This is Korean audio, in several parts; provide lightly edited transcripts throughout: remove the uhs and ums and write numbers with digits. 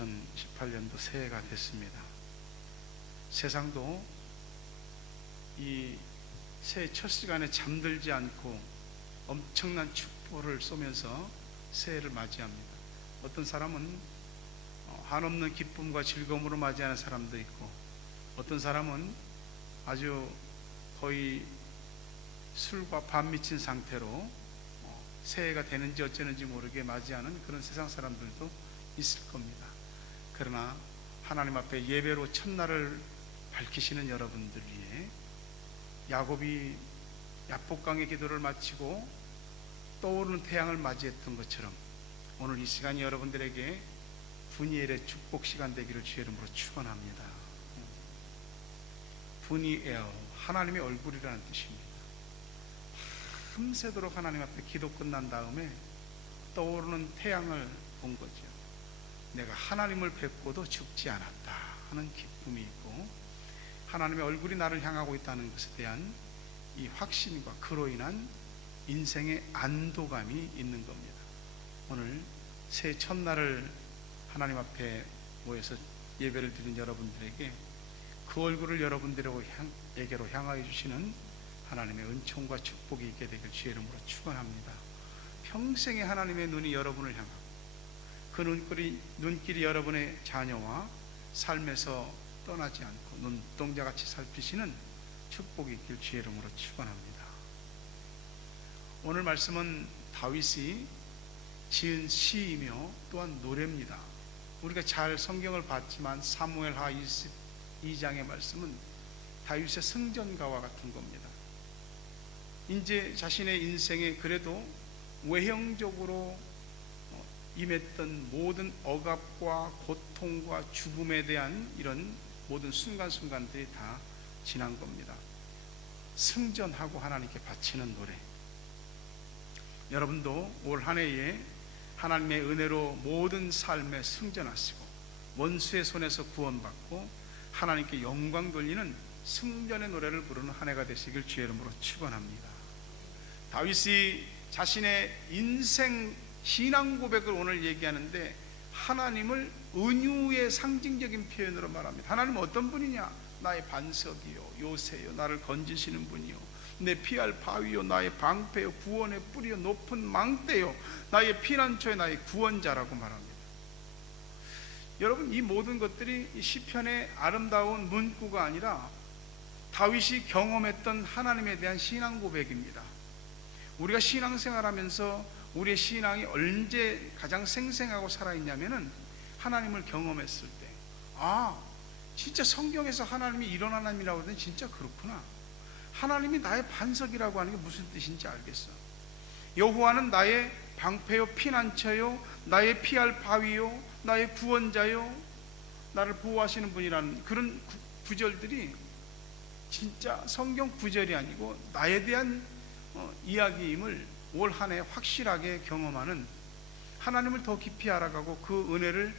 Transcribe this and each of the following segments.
2018년도 새해가 됐습니다. 세상도 이 새해 첫 시간에 잠들지 않고 엄청난 축복을 쏘면서 새해를 맞이합니다. 어떤 사람은 한없는 기쁨과 즐거움으로 맞이하는 사람도 있고, 어떤 사람은 아주 거의 술과 밥 미친 상태로 새해가 되는지 어쩌는지 모르게 맞이하는 그런 세상 사람들도 있을 겁니다. 그러나 하나님 앞에 예배로 첫날을 밝히시는 여러분들 위해 야곱이 야복강의 기도를 마치고 떠오르는 태양을 맞이했던 것처럼 오늘 이 시간이 여러분들에게 분이엘의 축복 시간 되기를 주의 이름으로 축원합니다. 분이엘, 하나님의 얼굴이라는 뜻입니다. 밤새도록 하나님 앞에 기도 끝난 다음에 떠오르는 태양을 본 거죠. 내가 하나님을 뵙고도 죽지 않았다 하는 기쁨이 있고, 하나님의 얼굴이 나를 향하고 있다는 것에 대한 이 확신과 그로 인한 인생의 안도감이 있는 겁니다. 오늘 새해 첫날을 하나님 앞에 모여서 예배를 드린 여러분들에게 그 얼굴을 여러분들에게로 향하여 주시는 하나님의 은총과 축복이 있게 되길 주의 이름으로 축원합니다. 평생에 하나님의 눈이 여러분을 향하고 그 눈길이 여러분의 자녀와 삶에서 떠나지 않고 눈동자같이 살피시는 축복이 있길 주의 이름으로 축원합니다. 오늘 말씀은 다윗이 지은 시이며 또한 노래입니다. 우리가 잘 성경을 봤지만 사무엘하 22장의 말씀은 다윗의 승전가와 같은 겁니다. 이제 자신의 인생에 그래도 외형적으로 임했던 모든 억압과 고통과 죽음에 대한 이런 모든 순간순간들이 다 지난 겁니다. 승전하고 하나님께 바치는 노래. 여러분도 올 한 해에 하나님의 은혜로 모든 삶에 승전하시고 원수의 손에서 구원받고 하나님께 영광 돌리는 승전의 노래를 부르는 한 해가 되시길 주의 이름으로 축원합니다. 다윗이 자신의 인생 신앙 고백을 오늘 얘기하는데 하나님을 은유의 상징적인 표현으로 말합니다. 하나님은 어떤 분이냐? 나의 반석이요 요새요 나를 건지시는 분이요 내 피할 바위요 나의 방패요 구원의 뿌리요 높은 망대요 나의 피난처요 나의 구원자라고 말합니다. 여러분, 이 모든 것들이 이 시편의 아름다운 문구가 아니라 다윗이 경험했던 하나님에 대한 신앙 고백입니다. 우리가 신앙생활하면서 우리의 신앙이 언제 가장 생생하고 살아있냐면은 하나님을 경험했을 때, 진짜 성경에서 하나님이 이런 하나님이라고 하더니 진짜 그렇구나. 하나님이 나의 반석이라고 하는 게 무슨 뜻인지 알겠어. 여호와는 나의 방패요 피난처요 나의 피할 바위요 나의 구원자요 나를 보호하시는 분이라는 그런 구절들이 진짜 성경 구절이 아니고 나에 대한 이야기임을 올 한 해 확실하게 경험하는, 하나님을 더 깊이 알아가고 그 은혜를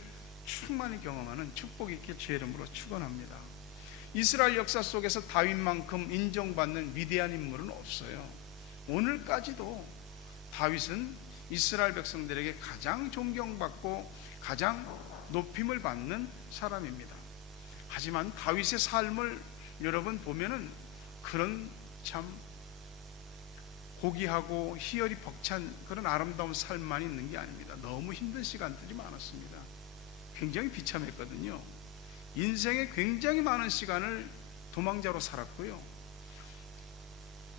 충만히 경험하는 축복이 있길 주의 이름으로 축원합니다. 이스라엘 역사 속에서 다윗만큼 인정받는 위대한 인물은 없어요. 오늘까지도 다윗은 이스라엘 백성들에게 가장 존경받고 가장 높임을 받는 사람입니다. 하지만 다윗의 삶을 여러분 보면은 그런 참 고귀하고 희열이 벅찬 그런 아름다운 삶만 있는 게 아닙니다. 너무 힘든 시간들이 많았습니다. 굉장히 비참했거든요. 인생에 굉장히 많은 시간을 도망자로 살았고요.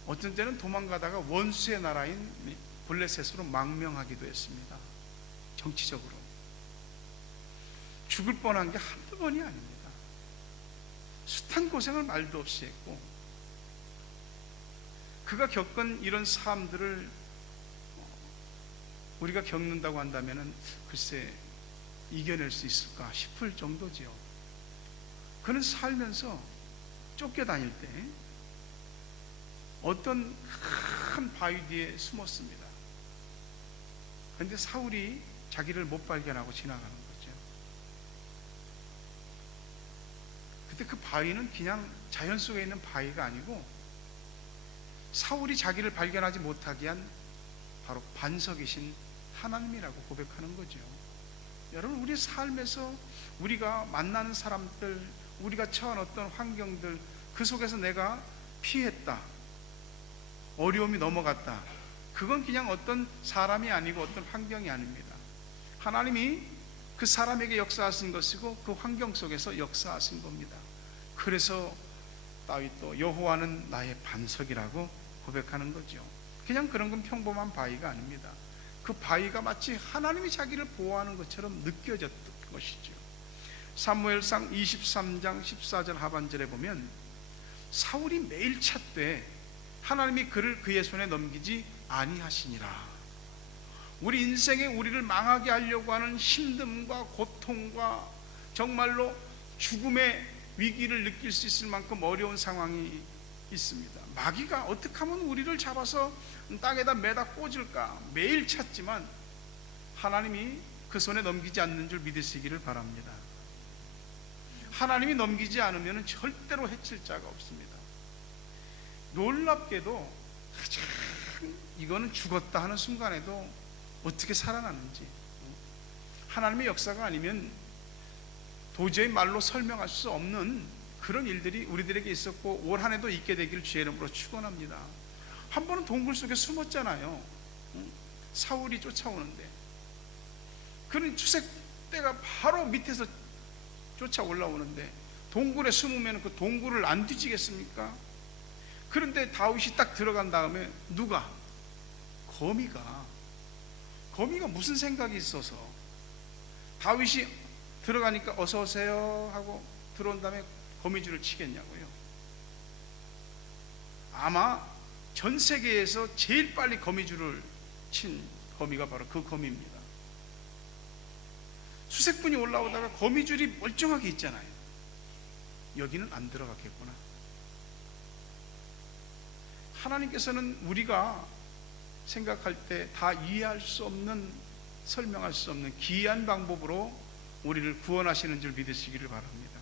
어떤 때는 도망가다가 원수의 나라인 블레셋으로 망명하기도 했습니다. 정치적으로 죽을 뻔한 게 한두 번이 아닙니다. 숱한 고생을 말도 없이 했고, 그가 겪은 이런 삶들을 우리가 겪는다고 한다면 글쎄 이겨낼 수 있을까 싶을 정도지요. 그는 살면서 쫓겨다닐 때 어떤 큰 바위 뒤에 숨었습니다. 그런데 사울이 자기를 못 발견하고 지나가는 거죠. 그때 그 바위는 그냥 자연 속에 있는 바위가 아니고 사울이 자기를 발견하지 못하게 한 바로 반석이신 하나님이라고 고백하는 거죠. 여러분, 우리 삶에서 우리가 만나는 사람들, 우리가 처한 어떤 환경들, 그 속에서 내가 피했다, 어려움이 넘어갔다, 그건 그냥 어떤 사람이 아니고 어떤 환경이 아닙니다. 하나님이 그 사람에게 역사하신 것이고 그 환경 속에서 역사하신 겁니다. 그래서 다윗도 여호와는 나의 반석이라고 고백하는 거죠. 그냥 그런 건 평범한 바위가 아닙니다. 그 바위가 마치 하나님이 자기를 보호하는 것처럼 느껴졌던 것이죠. 사무엘상 23장 14절 하반절에 보면 사울이 매일 찾되 하나님이 그를 그의 손에 넘기지 아니하시니라. 우리 인생에 우리를 망하게 하려고 하는 힘듦과 고통과 정말로 죽음의 위기를 느낄 수 있을 만큼 어려운 상황이 있습니다. 마귀가 어떻게 하면 우리를 잡아서 땅에다 매다 꽂을까 매일 찾지만 하나님이 그 손에 넘기지 않는 줄 믿으시기를 바랍니다. 하나님이 넘기지 않으면 절대로 해칠 자가 없습니다. 놀랍게도 이거는 죽었다 하는 순간에도 어떻게 살아나는지, 하나님의 역사가 아니면 도저히 말로 설명할 수 없는 그런 일들이 우리들에게 있었고 올 한 해도 있게 되기를 주의 이름으로 축원합니다. 한 번은 동굴 속에 숨었잖아요. 사울이 쫓아오는데 그는 추색대가 바로 밑에서 쫓아 올라오는데 동굴에 숨으면 그 동굴을 안 뒤지겠습니까? 그런데 다윗이 딱 들어간 다음에 누가? 거미가 무슨 생각이 있어서 다윗이 들어가니까 어서 오세요 하고 들어온 다음에 거미줄을 치겠냐고요. 아마 전 세계에서 제일 빨리 거미줄을 친 거미가 바로 그 거미입니다. 수색분이 올라오다가 거미줄이 멀쩡하게 있잖아요. 여기는 안 들어갔겠구나. 하나님께서는 우리가 생각할 때 다 이해할 수 없는, 설명할 수 없는 기이한 방법으로 우리를 구원하시는 줄 믿으시기를 바랍니다.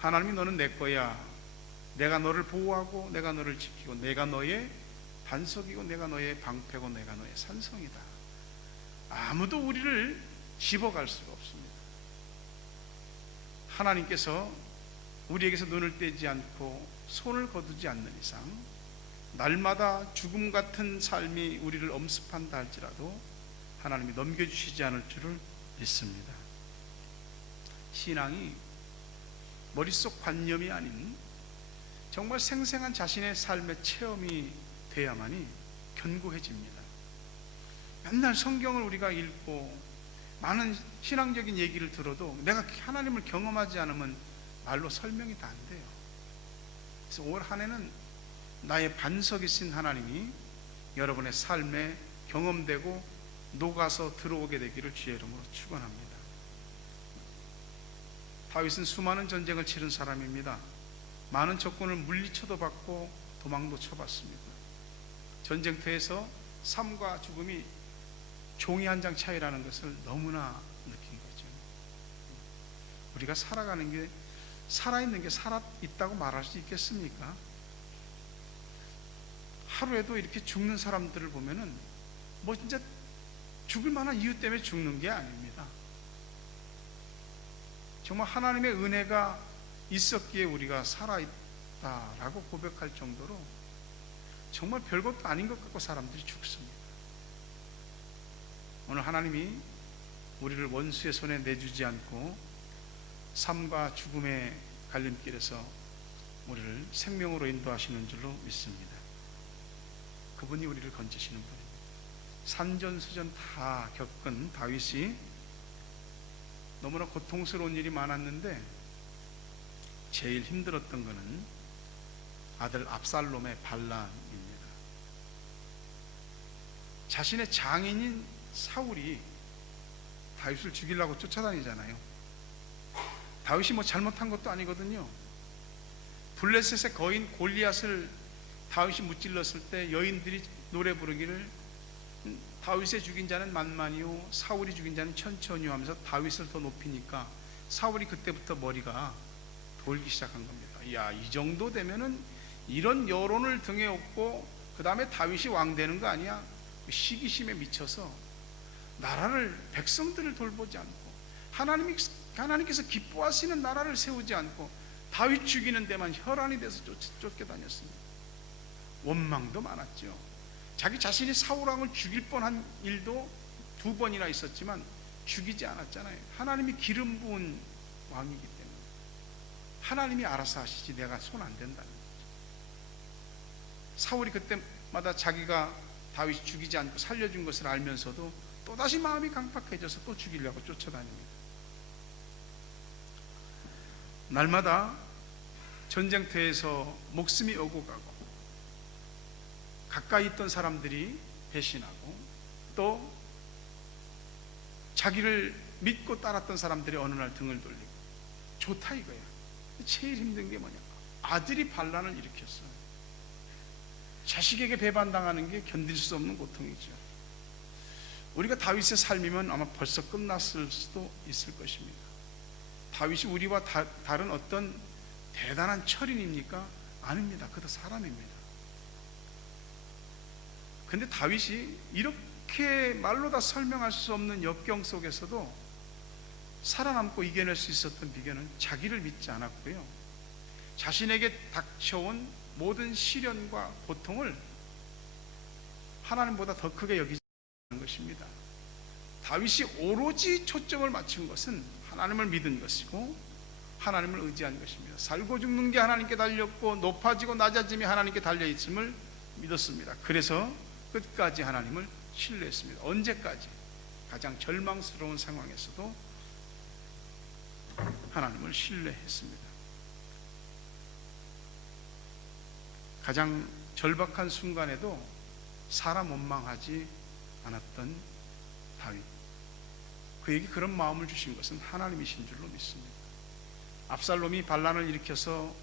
하나님이 너는 내 거야, 내가 너를 보호하고 내가 너를 지키고 내가 너의 반석이고 내가 너의 방패고 내가 너의 산성이다. 아무도 우리를 집어갈 수가 없습니다. 하나님께서 우리에게서 눈을 떼지 않고 손을 거두지 않는 이상 날마다 죽음 같은 삶이 우리를 엄습한다 할지라도 하나님이 넘겨주시지 않을 줄을 믿습니다. 신앙이 머릿속 관념이 아닌 정말 생생한 자신의 삶의 체험이 돼야만이 견고해집니다. 맨날 성경을 우리가 읽고 많은 신앙적인 얘기를 들어도 내가 하나님을 경험하지 않으면 말로 설명이 다 안 돼요. 그래서 올 한 해는 나의 반석이신 하나님이 여러분의 삶에 경험되고 녹아서 들어오게 되기를 주의 이름으로 축원합니다. 다윗은 수많은 전쟁을 치른 사람입니다. 많은 적군을 물리쳐도 받고 도망도 쳐봤습니다. 전쟁터에서 삶과 죽음이 종이 한 장 차이라는 것을 너무나 느낀 거죠. 우리가 살아가는 게, 살아있는 게 살아있다고 말할 수 있겠습니까? 하루에도 이렇게 죽는 사람들을 보면은 뭐 진짜 죽을 만한 이유 때문에 죽는 게 아닙니다. 정말 하나님의 은혜가 있었기에 우리가 살아있다라고 고백할 정도로 정말 별것도 아닌 것 같고 사람들이 죽습니다. 오늘 하나님이 우리를 원수의 손에 내주지 않고 삶과 죽음의 갈림길에서 우리를 생명으로 인도하시는 줄로 믿습니다. 그분이 우리를 건지시는 분입니다. 산전수전 다 겪은 다윗이 너무나 고통스러운 일이 많았는데 제일 힘들었던 것은 아들 압살롬의 반란입니다. 자신의 장인인 사울이 다윗을 죽이려고 쫓아다니잖아요. 다윗이 뭐 잘못한 것도 아니거든요. 블레셋의 거인 골리앗을 다윗이 무찔렀을 때 여인들이 노래 부르기를 다윗의 죽인 자는 만만이요 사울이 죽인 자는 천천히요 하면서 다윗을 더 높이니까 사울이 그때부터 머리가 돌기 시작한 겁니다. 야, 이 정도 되면은 이런 여론을 등에 업고 그 다음에 다윗이 왕 되는 거 아니야? 시기심에 미쳐서 나라를, 백성들을 돌보지 않고 하나님께서 기뻐하시는 나라를 세우지 않고 다윗 죽이는 데만 혈안이 돼서 쫓겨다녔습니다. 원망도 많았죠. 자기 자신이 사울왕을 죽일 뻔한 일도 2번이나 있었지만 죽이지 않았잖아요. 하나님이 기름 부은 왕이기 때문에 하나님이 알아서 하시지 내가 손 안 댄다는 거죠. 사울이 그때마다 자기가 다윗이 죽이지 않고 살려준 것을 알면서도 또다시 마음이 강팍해져서 또 죽이려고 쫓아다닙니다. 날마다 전쟁터에서 목숨이 오고 가고 가까이 있던 사람들이 배신하고 또 자기를 믿고 따랐던 사람들이 어느 날 등을 돌리고 좋다 이거야. 제일 힘든 게 뭐냐? 아들이 반란을 일으켰어요. 자식에게 배반당하는 게 견딜 수 없는 고통이죠. 우리가 다윗의 삶이면 아마 벌써 끝났을 수도 있을 것입니다. 다윗이 우리와 다른 어떤 대단한 철인입니까? 아닙니다. 그도 사람입니다. 근데 다윗이 이렇게 말로 다 설명할 수 없는 역경 속에서도 살아남고 이겨낼 수 있었던 비결은 자기를 믿지 않았고요, 자신에게 닥쳐온 모든 시련과 고통을 하나님보다 더 크게 여기지 않는 것입니다. 다윗이 오로지 초점을 맞춘 것은 하나님을 믿은 것이고 하나님을 의지한 것입니다. 살고 죽는 게 하나님께 달렸고 높아지고 낮아짐이 하나님께 달려있음을 믿었습니다. 그래서 끝까지 하나님을 신뢰했습니다. 언제까지? 가장 절망스러운 상황에서도 하나님을 신뢰했습니다. 가장 절박한 순간에도 사람 원망하지 않았던 다윗, 그에게 그런 마음을 주신 것은 하나님이신 줄로 믿습니다. 압살롬이 반란을 일으켜서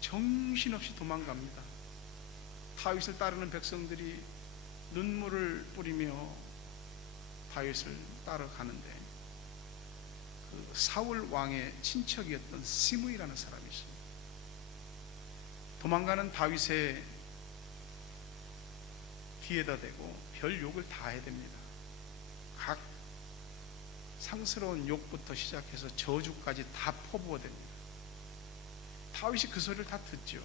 정신없이 도망갑니다. 다윗을 따르는 백성들이 눈물을 뿌리며 다윗을 따라가는데 그 사울 왕의 친척이었던 시므이라는 사람이 있습니다. 도망가는 다윗의 뒤에다 대고 별 욕을 다 해댑니다. 각 상스러운 욕부터 시작해서 저주까지 다 퍼부어댑니다. 다윗이 그 소리를 다 듣죠.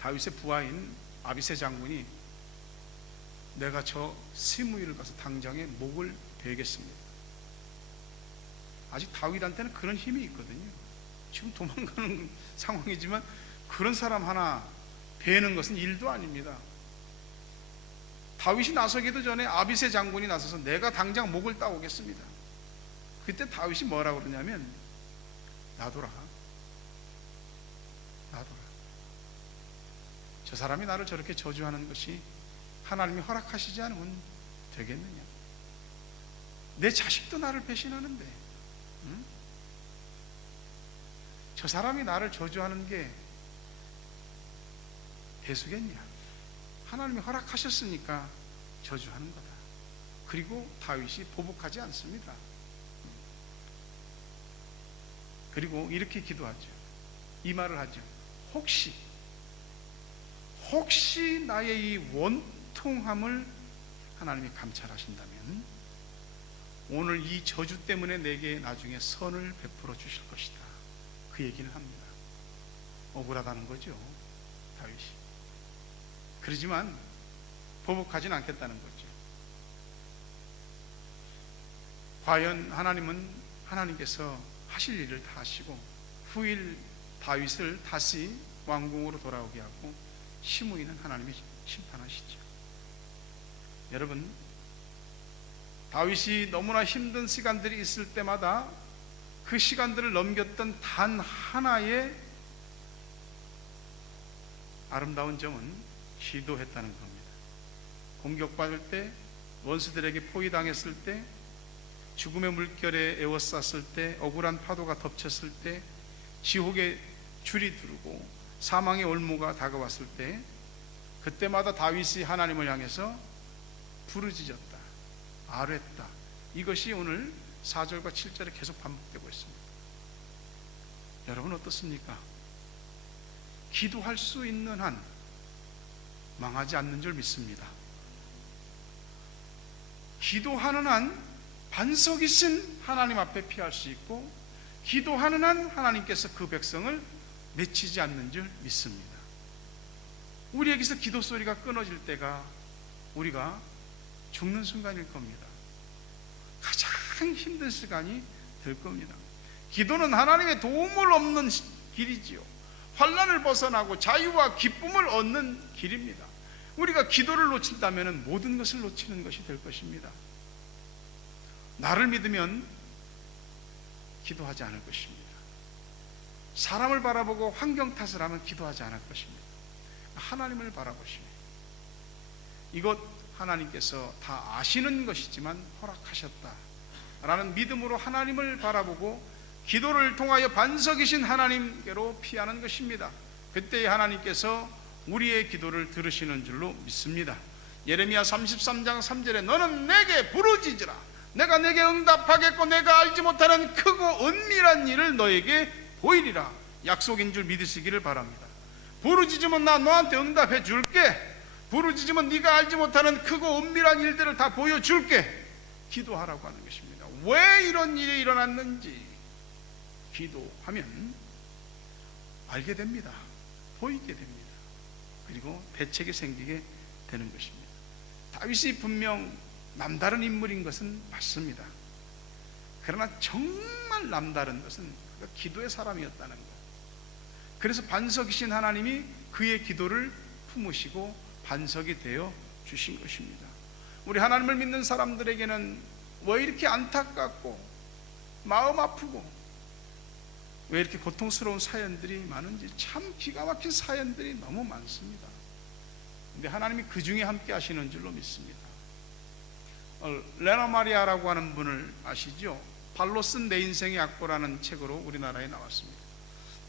다윗의 부하인 아비새 장군이 내가 저 시므이를 가서 당장에 목을 베겠습니다. 아직 다윗한테는 그런 힘이 있거든요. 지금 도망가는 상황이지만 그런 사람 하나 베는 것은 일도 아닙니다. 다윗이 나서기도 전에 아비새 장군이 나서서 내가 당장 목을 따오겠습니다. 그때 다윗이 뭐라고 그러냐면 놔둬라, 놔둬라. 저 사람이 나를 저렇게 저주하는 것이 하나님이 허락하시지 않으면 되겠느냐? 내 자식도 나를 배신하는데, 응? 저 사람이 나를 저주하는 게 대수겠냐? 하나님이 허락하셨으니까 저주하는 거다. 그리고 다윗이 보복하지 않습니다. 그리고 이렇게 기도하죠. 이 말을 하죠. 혹시 나의 이 원통함을 하나님이 감찰하신다면 오늘 이 저주 때문에 내게 나중에 선을 베풀어 주실 것이다. 그 얘기를 합니다. 억울하다는 거죠, 다윗이. 그러지만 보복하진 않겠다는 거죠. 과연 하나님께서 하실 일을 다 하시고 후일 다윗을 다시 왕궁으로 돌아오게 하고 시므이는 하나님이 심판하시죠. 여러분, 다윗이 너무나 힘든 시간들이 있을 때마다 그 시간들을 넘겼던 단 하나의 아름다운 점은 기도했다는 겁니다. 공격받을 때, 원수들에게 포위당했을 때, 죽음의 물결에 에워쌌을 때, 억울한 파도가 덮쳤을 때, 지옥의 줄이 두르고 사망의 올무가 다가왔을 때, 그때마다 다윗이 하나님을 향해서 부르짖었다, 아뢰었다. 이것이 오늘 4절과 7절에 계속 반복되고 있습니다. 여러분 어떻습니까? 기도할 수 있는 한 망하지 않는 줄 믿습니다. 기도하는 한 반석이신 하나님 앞에 피할 수 있고, 기도하는 한 하나님께서 그 백성을 맺히지 않는 줄 믿습니다. 우리에게서 기도 소리가 끊어질 때가 우리가 죽는 순간일 겁니다. 가장 힘든 시간이 될 겁니다. 기도는 하나님의 도움을 얻는 길이지요. 환난을 벗어나고 자유와 기쁨을 얻는 길입니다. 우리가 기도를 놓친다면 모든 것을 놓치는 것이 될 것입니다. 나를 믿으면 기도하지 않을 것입니다. 사람을 바라보고 환경 탓을 하면 기도하지 않을 것입니다. 하나님을 바라보시며, 이것 하나님께서 다 아시는 것이지만 허락하셨다라는 믿음으로 하나님을 바라보고 기도를 통하여 반석이신 하나님께로 피하는 것입니다. 그때 하나님께서 우리의 기도를 들으시는 줄로 믿습니다. 예레미야 33장 3절에 너는 내게 부르짖으라, 내가 내게 응답하겠고 내가 알지 못하는 크고 은밀한 일을 너에게 보이리라. 약속인 줄 믿으시기를 바랍니다. 부르짖으면 나 너한테 응답해 줄게. 부르짖으면 네가 알지 못하는 크고 은밀한 일들을 다 보여줄게. 기도하라고 하는 것입니다. 왜 이런 일이 일어났는지 기도하면 알게 됩니다. 보이게 됩니다. 그리고 대책이 생기게 되는 것입니다. 다윗이 분명 남다른 인물인 것은 맞습니다. 그러나 정말 남다른 것은 기도의 사람이었다는 것. 그래서 반석이신 하나님이 그의 기도를 품으시고 반석이 되어 주신 것입니다. 우리 하나님을 믿는 사람들에게는 왜 이렇게 안타깝고 마음 아프고 왜 이렇게 고통스러운 사연들이 많은지, 참 기가 막힌 사연들이 너무 많습니다. 근데 하나님이 그 중에 함께 하시는 줄로 믿습니다. 레나 마리아라고 하는 분을 아시죠? 발로 쓴 내 인생의 악보라는 책으로 우리나라에 나왔습니다.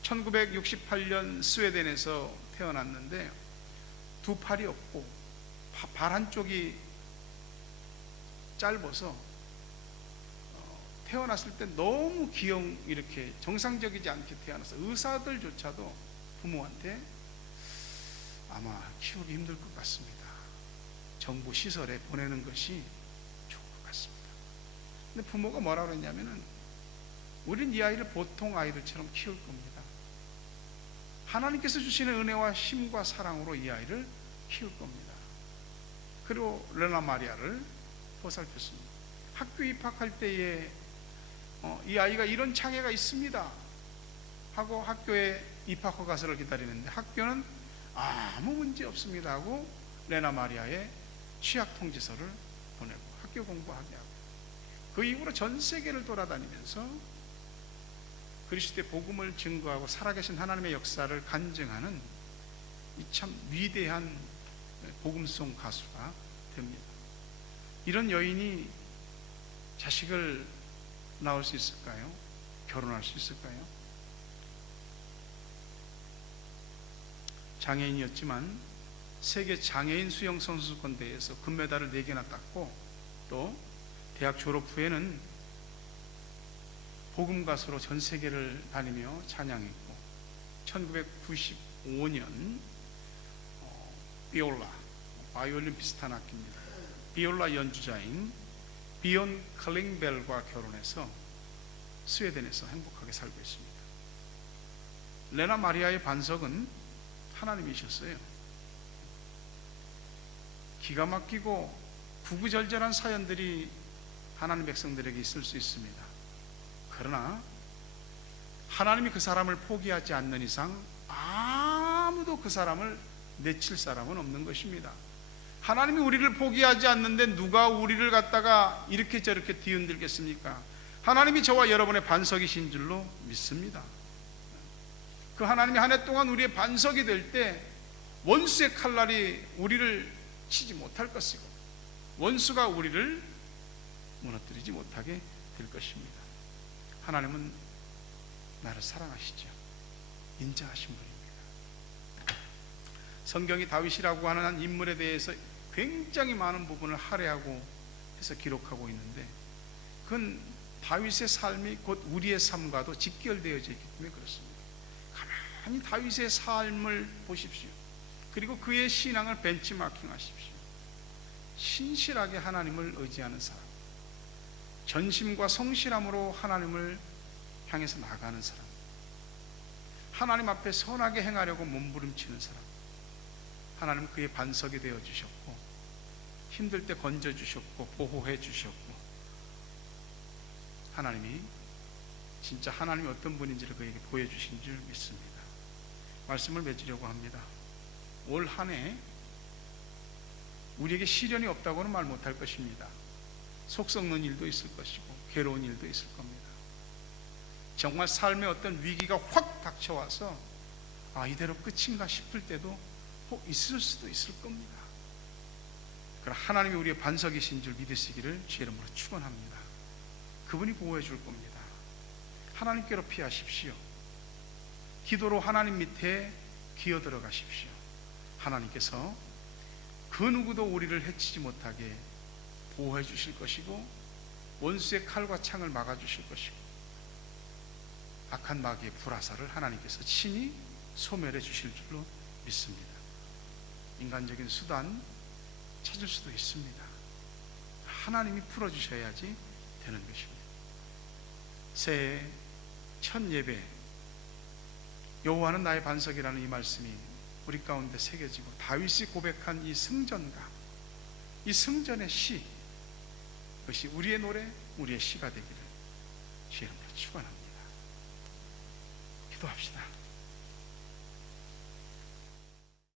1968년 스웨덴에서 태어났는데 두 팔이 없고 발 한쪽이 짧아서 태어났을 때 너무 이렇게 정상적이지 않게 태어나서 의사들조차도 부모한테 아마 키우기 힘들 것 같습니다. 정부 시설에 보내는 것이 좋을 것 같습니다. 근데 부모가 뭐라 그랬냐면은 우린 이 아이를 보통 아이들처럼 키울 겁니다. 하나님께서 주시는 은혜와 힘과 사랑으로 이 아이를 키울 겁니다. 그리고 레나 마리아를 보살폈습니다. 학교 입학할 때에 이 아이가 이런 장애가 있습니다 하고 학교에 입학 허가서를 기다리는데 학교는 아무 문제 없습니다 하고 레나 마리아의 취학 통지서를 보내고 학교 공부하게 하고, 그 이후로 전 세계를 돌아다니면서 그리스도의 복음을 증거하고 살아계신 하나님의 역사를 간증하는 이 참 위대한 복음송 가수가 됩니다. 이런 여인이 자식을 낳을 수 있을까요? 결혼할 수 있을까요? 장애인이었지만 세계 장애인 수영 선수권 대회에서 금메달을 4개나 땄고, 또 대학 졸업 후에는 복음 가수로 전 세계를 다니며 찬양했고, 1995년 비올라, 바이올린 비슷한 악기입니다. 비올라 연주자인 비온 클링벨과 결혼해서 스웨덴에서 행복하게 살고 있습니다. 레나 마리아의 반석은 하나님이셨어요. 기가 막히고 구구절절한 사연들이 하나님 백성들에게 있을 수 있습니다. 그러나 하나님이 그 사람을 포기하지 않는 이상 아무도 그 사람을 내칠 사람은 없는 것입니다. 하나님이 우리를 포기하지 않는데 누가 우리를 갖다가 이렇게 저렇게 뒤흔들겠습니까? 하나님이 저와 여러분의 반석이신 줄로 믿습니다. 그 하나님이 한 해 동안 우리의 반석이 될 때 원수의 칼날이 우리를 치지 못할 것이고 원수가 우리를 무너뜨리지 못하게 될 것입니다. 하나님은 나를 사랑하시죠. 인자하신 분입니다. 성경이 다윗이라고 하는 한 인물에 대해서 굉장히 많은 부분을 할애하고 해서 기록하고 있는데, 그건 다윗의 삶이 곧 우리의 삶과도 직결되어져 있기 때문에 그렇습니다. 가만히 다윗의 삶을 보십시오. 그리고 그의 신앙을 벤치마킹 하십시오. 신실하게 하나님을 의지하는 사람, 전심과 성실함으로 하나님을 향해서 나가는 사람, 하나님 앞에 선하게 행하려고 몸부림치는 사람, 하나님 그의 반석이 되어 주셨고 힘들 때 건져 주셨고 보호해 주셨고, 하나님이 진짜 하나님이 어떤 분인지를 그에게 보여주신 줄 믿습니다. 말씀을 맺으려고 합니다. 올 한 해 우리에게 시련이 없다고는 말 못할 것입니다. 속 썩는 일도 있을 것이고 괴로운 일도 있을 겁니다. 정말 삶의 어떤 위기가 확 닥쳐와서 이대로 끝인가 싶을 때도 있을 수도 있을 겁니다. 그러나 하나님이 우리의 반석이신 줄 믿으시기를 주의 이름으로 축원합니다. 그분이 보호해 줄 겁니다. 하나님께로 피하십시오. 기도로 하나님 밑에 기어 들어가십시오. 하나님께서 그 누구도 우리를 해치지 못하게 보호해 주실 것이고 원수의 칼과 창을 막아 주실 것이고 악한 마귀의 불화살을 하나님께서 친히 소멸해 주실 줄로 믿습니다. 인간적인 수단 찾을 수도 있습니다. 하나님이 풀어주셔야지 되는 것입니다. 새해 첫 예배, 여호와는 나의 반석이라는 이 말씀이 우리 가운데 새겨지고 다윗이 고백한 이 승전가, 이 승전의 시, 그것이 우리의 노래, 우리의 시가 되기를 주의 이름으로 축원합니다. 기도합시다.